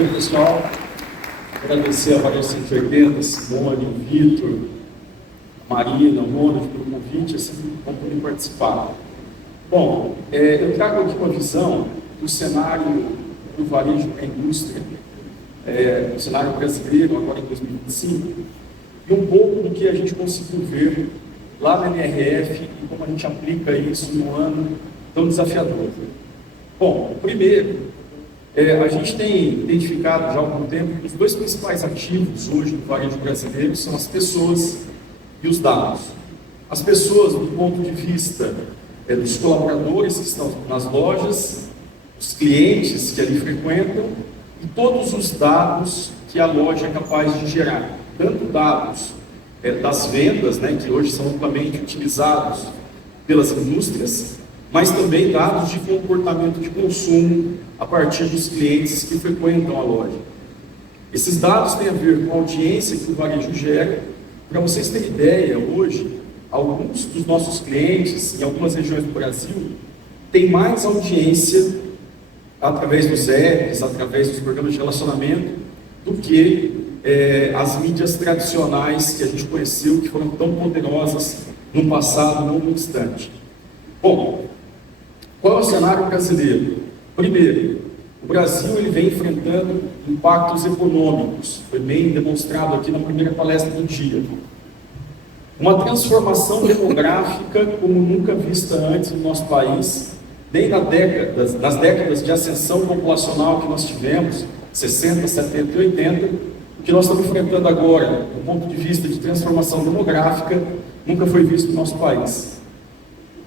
dia, pessoal. Agradecer a Varejo 180, Simone, o Vitor, a Marina, o Ronald pelo convite, assim, para poder participar. Bom, eu trago aqui uma visão do cenário do varejo para a indústria, do cenário brasileiro, agora em 2025, e um pouco do que a gente conseguiu ver lá na NRF e como a gente aplica isso num ano tão desafiador. Bom, primeiro, a gente tem identificado já há algum tempo que os dois principais ativos hoje do varejo brasileiro são as pessoas e os dados. As pessoas, do ponto de vista dos colaboradores que estão nas lojas, os clientes que ali frequentam e todos os dados que a loja é capaz de gerar. Tanto dados das vendas, né, que hoje são amplamente utilizados pelas indústrias, mas também dados de comportamento de consumo a partir dos clientes que frequentam a loja. Esses dados têm a ver com a audiência que o varejo gera. Para vocês terem ideia, hoje, alguns dos nossos clientes, em algumas regiões do Brasil, têm mais audiência através dos apps, através dos programas de relacionamento, do que as mídias tradicionais que a gente conheceu, que foram tão poderosas no passado não muito distante. Bom, qual é o cenário brasileiro? Primeiro, o Brasil ele vem enfrentando impactos econômicos, foi bem demonstrado aqui na primeira palestra do dia. Uma transformação demográfica como nunca vista antes no nosso país, desde das décadas de ascensão populacional que nós tivemos, 60, 70 e 80, o que nós estamos enfrentando agora, do ponto de vista de transformação demográfica, nunca foi visto no nosso país.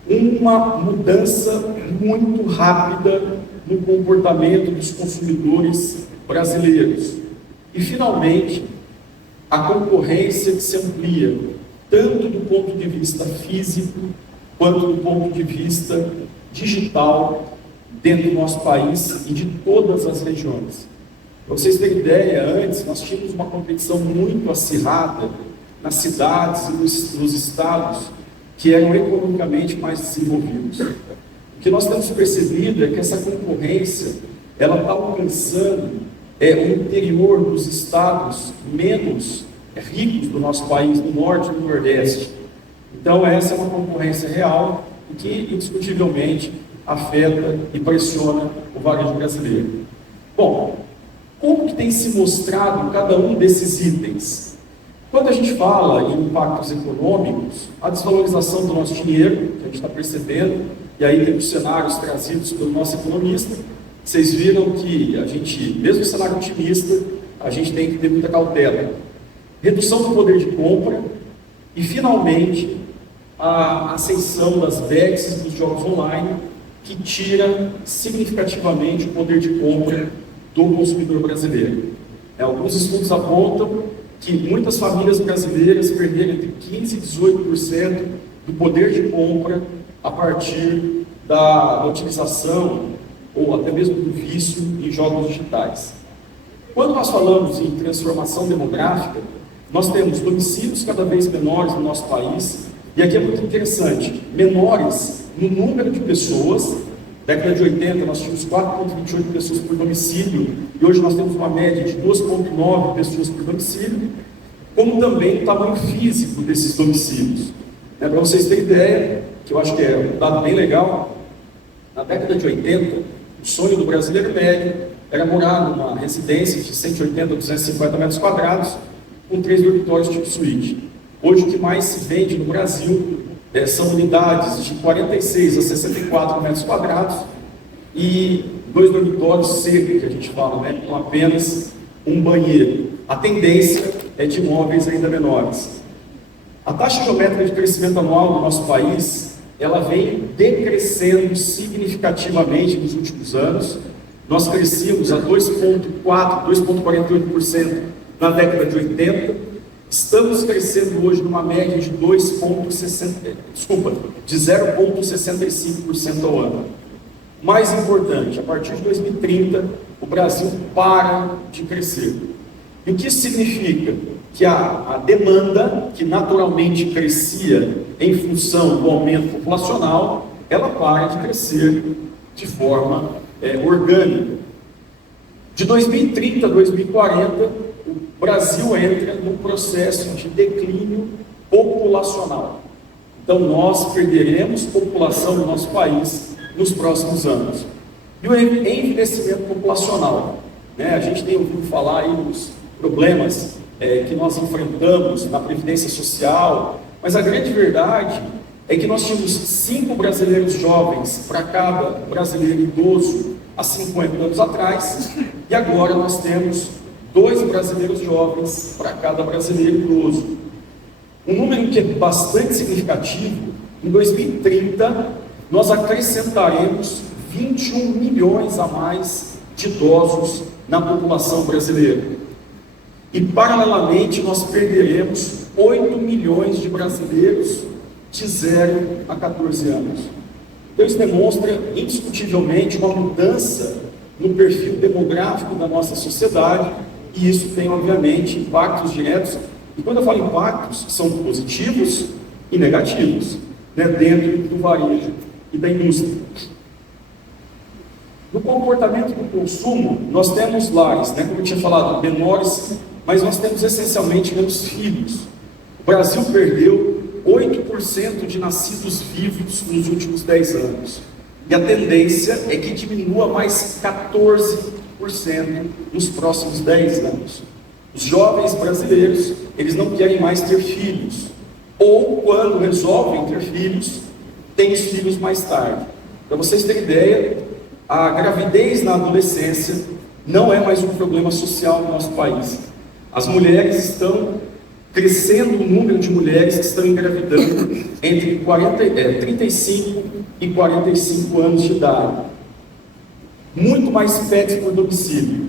Uma mudança muito rápida no comportamento dos consumidores brasileiros. E, finalmente, a concorrência que se amplia, tanto do ponto de vista físico, quanto do ponto de vista digital, dentro do nosso país e de todas as regiões. Para vocês terem ideia, antes nós tínhamos uma competição muito acirrada nas cidades e nos estados que eram economicamente mais desenvolvidos. O que nós temos percebido é que essa concorrência ela está alcançando o interior dos estados menos ricos do nosso país, do norte e do nordeste. Então essa é uma concorrência real e que indiscutivelmente afeta e pressiona o varejo brasileiro. Bom, como que tem se mostrado cada um desses itens? Quando a gente fala em impactos econômicos, a desvalorização do nosso dinheiro, que a gente está percebendo, e aí tem os cenários trazidos pelo nosso economista, vocês viram que a gente, mesmo no cenário otimista, a gente tem que ter muita cautela. Redução do poder de compra e, finalmente, a ascensão das bets e dos jogos online, que tira significativamente o poder de compra do consumidor brasileiro. Alguns estudos apontam que muitas famílias brasileiras perderam entre 15% e 18% do poder de compra a partir da utilização ou até mesmo do vício em jogos digitais. Quando nós falamos em transformação demográfica, nós temos domicílios cada vez menores no nosso país, e aqui é muito interessante, menores no número de pessoas. Década de 80 nós tínhamos 4,28 pessoas por domicílio, e hoje nós temos uma média de 2,9 pessoas por domicílio, como também o tamanho físico desses domicílios. Para vocês terem ideia, que eu acho que é um dado bem legal, na década de 80, o sonho do brasileiro médio era morar numa residência de 180 a 250 metros quadrados, com 3 dormitórios tipo suíte. Hoje o que mais se vende no Brasil são unidades de 46 a 64 metros quadrados e 2 dormitórios secos, que a gente fala, né, com apenas um banheiro. A tendência é de imóveis ainda menores. A taxa geométrica de crescimento anual do nosso país, ela vem decrescendo significativamente nos últimos anos. Nós crescimos a 2,48% na década de 80, estamos crescendo hoje numa média de 0,65% ao ano. Mais importante, a partir de 2030, o Brasil para de crescer. E o que isso significa? Que a demanda, que naturalmente crescia em função do aumento populacional, ela para de crescer de forma orgânica. De 2030 a 2040, o Brasil entra num processo de declínio populacional. Então, nós perderemos população no nosso país nos próximos anos. E o envelhecimento populacional, né? A gente tem ouvido falar aí dos problemas que nós enfrentamos na Previdência Social, mas a grande verdade é que nós tínhamos 5 brasileiros jovens para cada brasileiro idoso há 50 anos atrás, e agora nós temos 2 brasileiros jovens para cada brasileiro idoso. Um número que é bastante significativo. Em 2030, nós acrescentaremos 21 milhões a mais de idosos na população brasileira. E, paralelamente, nós perderemos 8 milhões de brasileiros de 0 a 14 anos. Então, isso demonstra, indiscutivelmente, uma mudança no perfil demográfico da nossa sociedade, e isso tem, obviamente, impactos diretos. E quando eu falo impactos, são positivos e negativos, né, dentro do varejo e da indústria. No comportamento do consumo, nós temos lares, né, como eu tinha falado, menores, mas nós temos essencialmente menos filhos. O Brasil perdeu 8% de nascidos vivos nos últimos 10 anos. E a tendência é que diminua mais 14% nos próximos 10 anos. Os jovens brasileiros, eles não querem mais ter filhos. Ou, quando resolvem ter filhos, têm os filhos mais tarde. Para vocês terem ideia, a gravidez na adolescência não é mais um problema social no nosso país. As mulheres estão crescendo, o número de mulheres que estão engravidando entre 35 e 45 anos de idade. Muito mais pets por domicílio.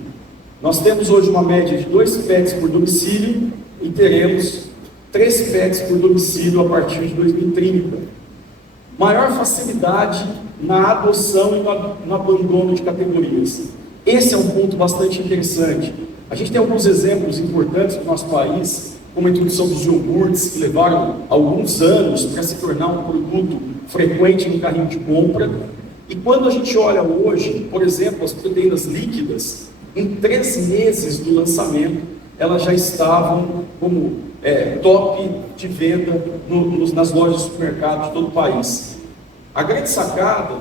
Nós temos hoje uma média de 2 pets por domicílio e teremos 3 pets por domicílio a partir de 2030. Maior facilidade na adoção e no abandono de categorias. Esse é um ponto bastante interessante. A gente tem alguns exemplos importantes do nosso país, como a introdução dos iogurtes, que levaram alguns anos para se tornar um produto frequente no carrinho de compra. E quando a gente olha hoje, por exemplo, as proteínas líquidas, em 3 meses do lançamento, elas já estavam como top de venda nas lojas de supermercado de todo o país. A grande sacada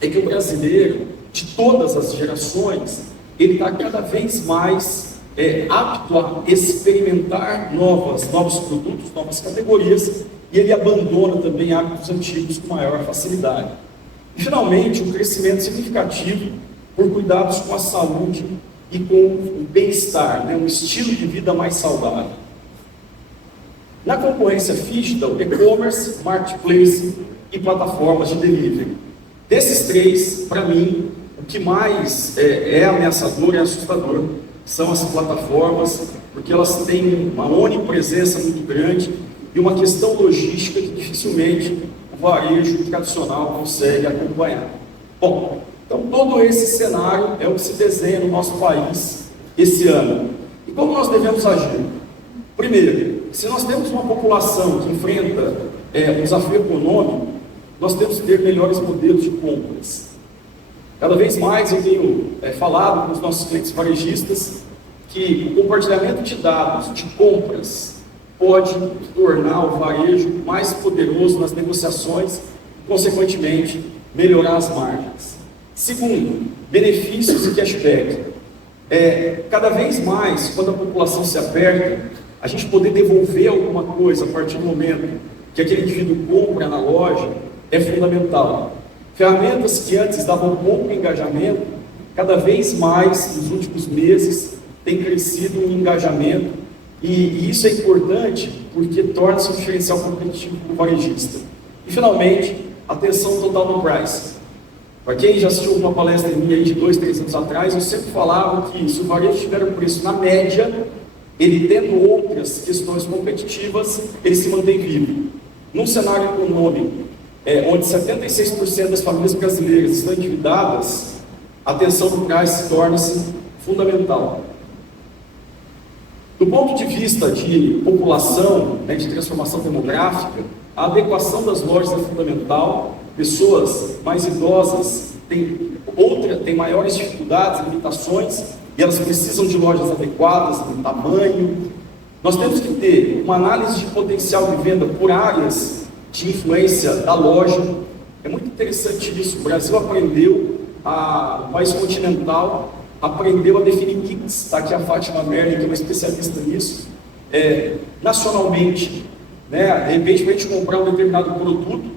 é que o brasileiro, de todas as gerações, ele está cada vez mais apto a experimentar novos produtos, novas categorias, e ele abandona também hábitos antigos com maior facilidade. E, finalmente, um crescimento significativo por cuidados com a saúde e com o bem-estar, né? Um estilo de vida mais saudável. Na concorrência digital, e-commerce, marketplace e plataformas de delivery. Desses 3, para mim, o que mais é ameaçador e assustador são as plataformas, porque elas têm uma onipresença muito grande e uma questão logística que dificilmente o varejo tradicional consegue acompanhar. Bom, então todo esse cenário é o que se desenha no nosso país esse ano. E como nós devemos agir? Primeiro, se nós temos uma população que enfrenta um desafio econômico, nós temos que ter melhores modelos de compras. Cada vez mais eu tenho falado com os nossos clientes varejistas que o compartilhamento de dados de compras pode tornar o varejo mais poderoso nas negociações e, consequentemente, melhorar as margens. Segundo, benefícios e cashback. Cada vez mais, quando a população se aperta, a gente poder devolver alguma coisa a partir do momento que aquele indivíduo compra na loja é fundamental. Ferramentas que antes davam pouco engajamento, cada vez mais, nos últimos meses, tem crescido o engajamento, e isso é importante porque torna-se um diferencial competitivo para o varejista. E, finalmente, atenção total no price. Para quem já assistiu uma palestra minha aí de 2, 3 anos atrás, eu sempre falava que se o varejo tiver um preço na média, ele tendo outras questões competitivas, ele se mantém vivo. Num cenário econômico, onde 76% das famílias brasileiras estão endividadas, a atenção no price torna-se fundamental. Do ponto de vista de população, de transformação demográfica, a adequação das lojas é fundamental. Pessoas mais idosas tem maiores dificuldades, limitações, e elas precisam de lojas adequadas, no tamanho. Nós temos que ter uma análise de potencial de venda por áreas de influência da loja. É muito interessante isso. O Brasil aprendeu, o país continental aprendeu a definir mix. Está aqui a Fátima Merlin, que é uma especialista nisso. Nacionalmente, né? De repente, para a gente comprar um determinado produto,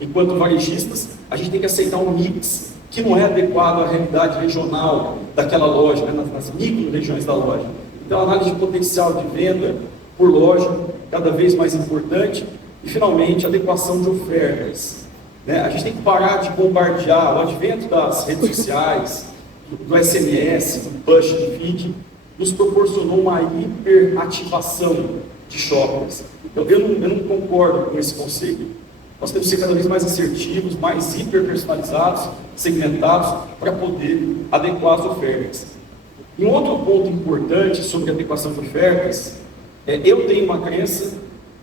enquanto varejistas, a gente tem que aceitar um mix que não é adequado à realidade regional daquela loja, né? nas micro-regiões da loja. Então, a análise de potencial de venda por loja, cada vez mais importante. E, finalmente, a adequação de ofertas. Né? A gente tem que parar de bombardear. O advento das redes sociais, do SMS, do push, do feed, nos proporcionou uma hiperativação de shoppers. Então, eu não concordo com esse conceito. Nós temos que ser cada vez mais assertivos, mais hiperpersonalizados, segmentados, para poder adequar as ofertas. E um outro ponto importante sobre a adequação de ofertas, eu tenho uma crença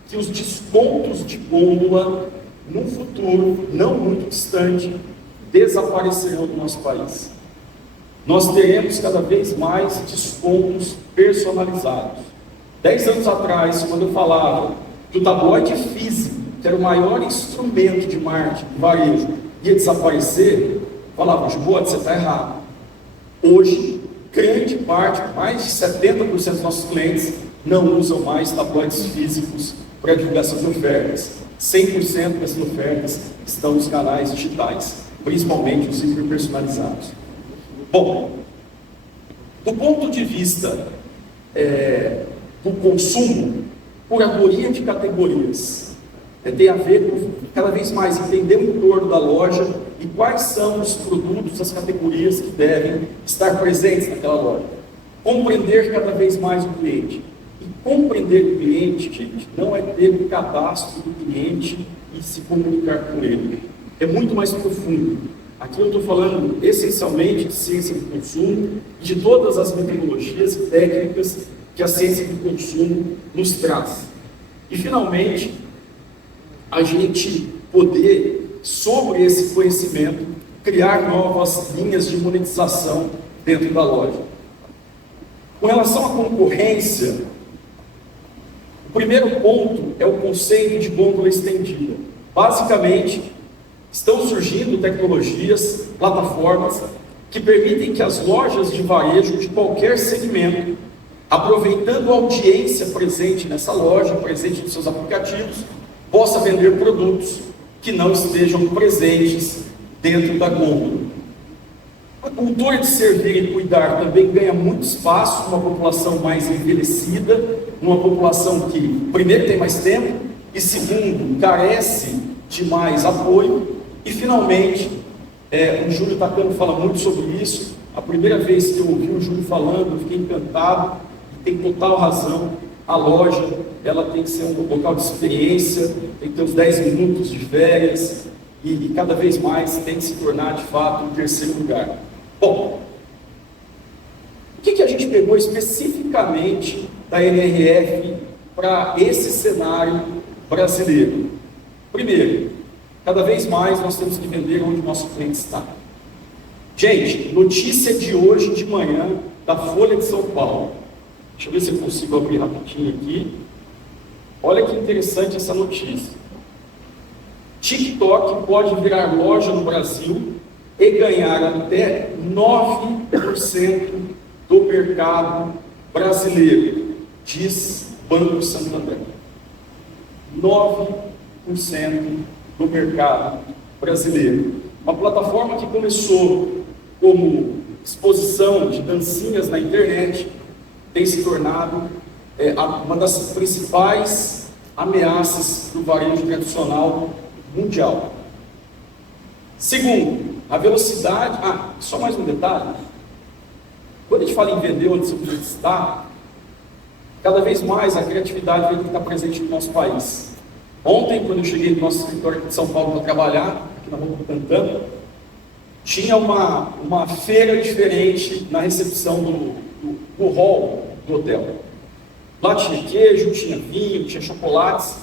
que os descontos de gôndola, num futuro não muito distante, desaparecerão do nosso país. Nós teremos cada vez mais descontos personalizados. 10 anos atrás, quando eu falava que o tabloide físico, que era o maior instrumento de marketing, de varejo, ia desaparecer, eu falava, Lisboa, você está errado. Hoje, grande parte, mais de 70% dos nossos clientes não usam mais tabloides físicos para divulgação de ofertas. 100% dessas ofertas estão nos canais digitais, principalmente os hiperpersonalizados. Bom, do ponto de vista do consumo, curadoria de categorias, tem a ver com cada vez mais entender o entorno da loja e quais são os produtos, as categorias que devem estar presentes naquela loja. Compreender cada vez mais o cliente. E compreender o cliente, gente, não é ter o cadastro do cliente e se comunicar com ele. É muito mais profundo. Aqui eu estou falando essencialmente de ciência do consumo e de todas as metodologias e técnicas que a ciência do consumo nos traz. E, finalmente, a gente poder, sobre esse conhecimento, criar novas linhas de monetização dentro da loja. Com relação à concorrência, o primeiro ponto é o conceito de gôndola estendida. Basicamente, estão surgindo tecnologias, plataformas, que permitem que as lojas de varejo de qualquer segmento, aproveitando a audiência presente nessa loja, presente nos seus aplicativos, possa vender produtos que não estejam presentes dentro da gôndola. A cultura de servir e cuidar também ganha muito espaço numa população mais envelhecida, numa população que, primeiro, tem mais tempo e, segundo, carece de mais apoio. E, finalmente, o Júlio Takano fala muito sobre isso. A primeira vez que eu ouvi o Júlio falando, eu fiquei encantado, tem total razão. A loja, ela tem que ser um local de experiência, tem que ter uns 10 minutos de férias, e cada vez mais tem que se tornar, de fato, um terceiro lugar. Bom, o que a gente pegou especificamente da NRF para esse cenário brasileiro? Primeiro, cada vez mais nós temos que vender onde o nosso cliente está. Gente, notícia de hoje de manhã, da Folha de São Paulo. Deixa eu ver se eu consigo abrir rapidinho aqui. Olha que interessante essa notícia. TikTok pode virar loja no Brasil e ganhar até 9% do mercado brasileiro, diz Banco Santander. 9% do mercado brasileiro. Uma plataforma que começou como exposição de dancinhas na internet, tem se tornado uma das principais ameaças do varejo tradicional mundial. Segundo, a velocidade... só mais um detalhe. Quando a gente fala em vender onde seu cliente está, cada vez mais a criatividade tem que estar presente no nosso país. Ontem, quando eu cheguei no nosso escritório aqui de São Paulo para trabalhar, aqui na Rua do Cantano, tinha uma feira diferente na recepção do hall do hotel. Lá tinha queijo, tinha vinho, tinha chocolates,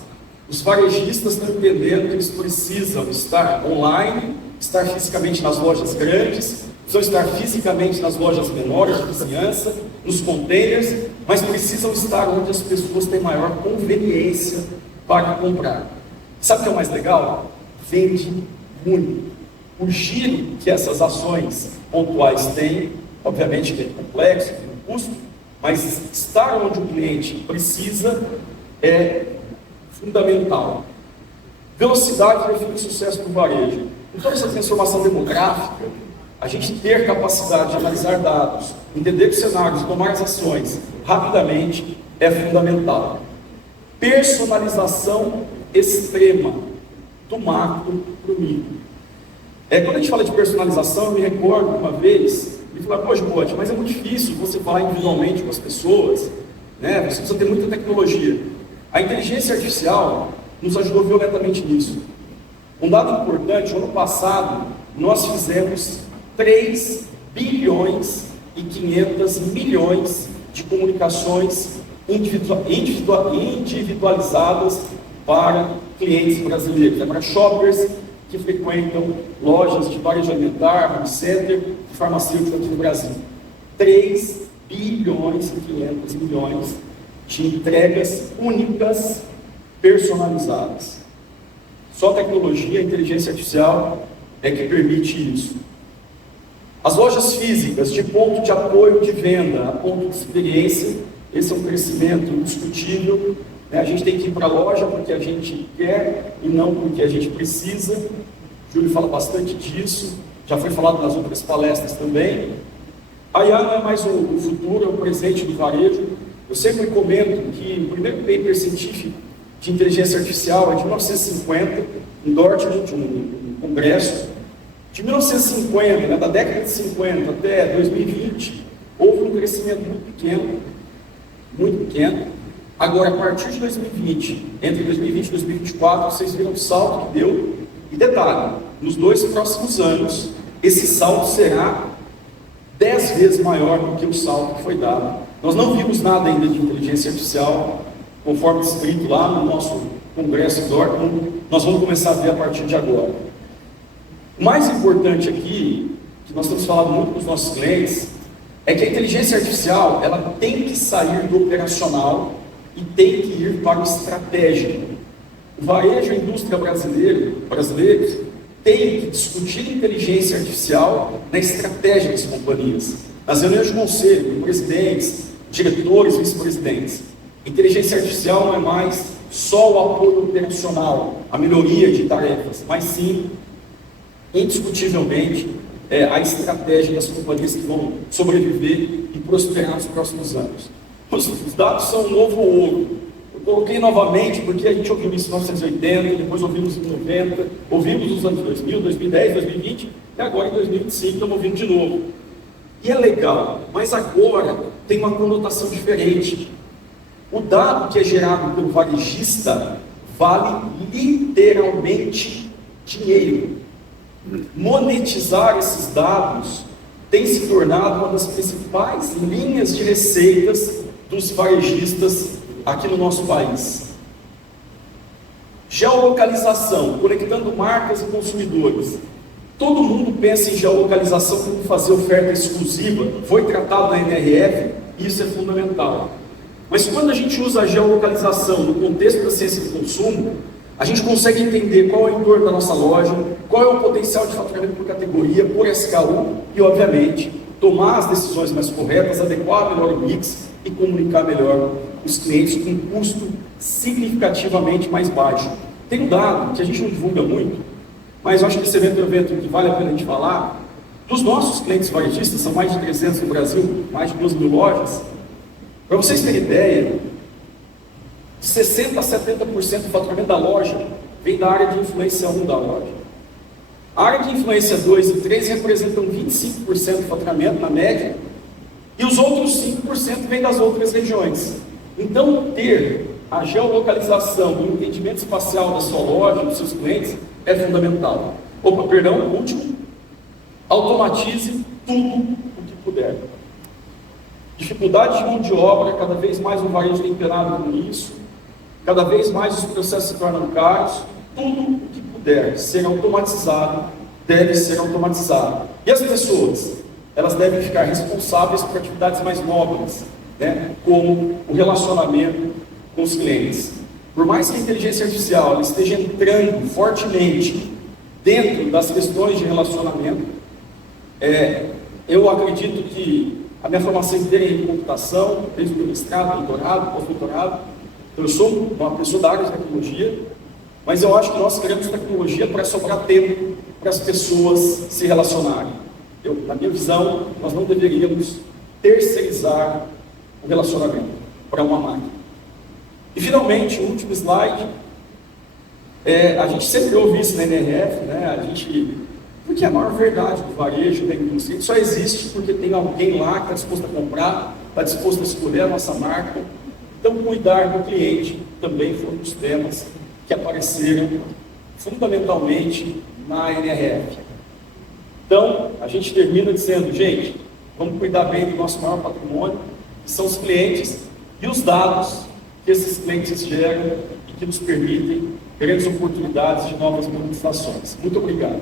Os varejistas estão entendendo que eles precisam estar online, estar fisicamente nas lojas grandes, precisam estar fisicamente nas lojas menores de vizinhança, nos containers, mas precisam estar onde as pessoas têm maior conveniência para comprar. Sabe o que é o mais legal? Vende muito. O giro que essas ações pontuais têm, obviamente que é complexo, tem um custo, mas estar onde o cliente precisa é fundamental. Velocidade define sucesso do varejo. Então, essa transformação demográfica, a gente ter capacidade de analisar dados, entender os cenários, tomar as ações rapidamente é fundamental. Personalização extrema, do macro para o micro. Quando a gente fala de personalização, eu me recordo uma vez, e falei, poxa, Bote, mas é muito difícil você falar individualmente com as pessoas, né? Você precisa ter muita tecnologia. A inteligência artificial nos ajudou violentamente nisso. Um dado importante, no ano passado, nós fizemos 3 bilhões e 500 milhões de comunicações individualizadas para clientes brasileiros, para shoppers que frequentam lojas de varejo alimentar, home center, farmacêutico aqui no Brasil. 3 bilhões e 500 milhões de entregas únicas, personalizadas. Só tecnologia, inteligência artificial é que permite isso. As lojas físicas, de ponto de apoio de venda a ponto de experiência, esse é um crescimento indiscutível. A gente tem que ir para a loja porque a gente quer e não porque a gente precisa. O Júlio fala bastante disso, já foi falado nas outras palestras também. A IA não é mais o futuro, é o presente do varejo. Eu sempre comento que o primeiro paper científico de inteligência artificial é de 1950, em Dortmund, um congresso. De 1950, da década de 50 até 2020, houve um crescimento muito pequeno. Agora, a partir de 2020, entre 2020 e 2024, vocês viram o salto que deu. E detalhe, nos 2 próximos anos, esse salto será 10 vezes maior do que o salto que foi dado. Nós não vimos nada ainda de inteligência artificial, conforme escrito lá no nosso congresso em Dortmund. Nós vamos começar a ver a partir de agora. O mais importante aqui, que nós temos falado muito com os nossos clientes, é que a inteligência artificial ela tem que sair do operacional e tem que ir para o estratégico. O varejo e a indústria brasileiros têm que discutir inteligência artificial na estratégia das companhias, nas reuniões de conselho, com presidentes, diretores, vice-presidentes. Inteligência artificial não é mais só o apoio operacional, a melhoria de tarefas, mas sim, indiscutivelmente, a estratégia das companhias que vão sobreviver e prosperar nos próximos anos. Os dados são um novo ouro. Eu coloquei novamente porque a gente ouviu isso em 1980, depois ouvimos em 90, ouvimos nos anos 2000, 2010, 2020 e agora em 2025 estamos ouvindo de novo. E é legal, mas agora tem uma conotação diferente. O dado que é gerado pelo varejista vale literalmente dinheiro. Monetizar esses dados tem se tornado uma das principais linhas de receitas dos varejistas aqui no nosso país. Geolocalização, conectando marcas e consumidores. Todo mundo pensa em geolocalização como fazer oferta exclusiva, foi tratado na NRF, e isso é fundamental. Mas quando a gente usa a geolocalização no contexto da ciência do consumo, a gente consegue entender qual é o entorno da nossa loja, qual é o potencial de faturamento por categoria, por SKU e, obviamente, tomar as decisões mais corretas, adequar melhor o mix e comunicar melhor os clientes com um custo significativamente mais baixo. Tem um dado que a gente não divulga muito, mas eu acho que esse evento é um evento que vale a pena a gente falar. Dos nossos clientes varejistas, são mais de 300 no Brasil, mais de 2.000 lojas. Para vocês terem ideia, 60% a 70% do faturamento da loja vem da área de influência 1 da loja. A área de influência 2 e 3 representam 25% do faturamento na média, e os outros 5% vêm das outras regiões. Então, ter a geolocalização e o entendimento espacial da sua loja, dos seus clientes, é fundamental. Último, automatize tudo o que puder. Dificuldade de mão de obra, cada vez mais o varejo tem imperado com isso. Cada vez mais os processos se tornam caros, tudo o que puder ser automatizado, deve ser automatizado. E as pessoas, elas devem ficar responsáveis por atividades mais nobres, né? Como o relacionamento com os clientes. Por mais que a inteligência artificial ela esteja entrando fortemente dentro das questões de relacionamento, eu acredito que a minha formação inteira é em computação, desde o mestrado, doutorado, pós-doutorado. Então, eu sou uma pessoa da área de tecnologia, mas eu acho que nós criamos tecnologia para sobrar tempo para as pessoas se relacionarem. Na minha visão, nós não deveríamos terceirizar o relacionamento para uma máquina. E, finalmente, o último slide. A gente sempre ouve isso na NRF, né? Porque a maior verdade do varejo, da indústria, só existe porque tem alguém lá que está disposto a comprar, está disposto a escolher a nossa marca. Então, cuidar do cliente também foi um dos temas que apareceram fundamentalmente na NRF. Então, a gente termina dizendo, gente, vamos cuidar bem do nosso maior patrimônio, que são os clientes e os dados que esses clientes geram e que nos permitem grandes oportunidades de novas monetizações. Muito obrigado.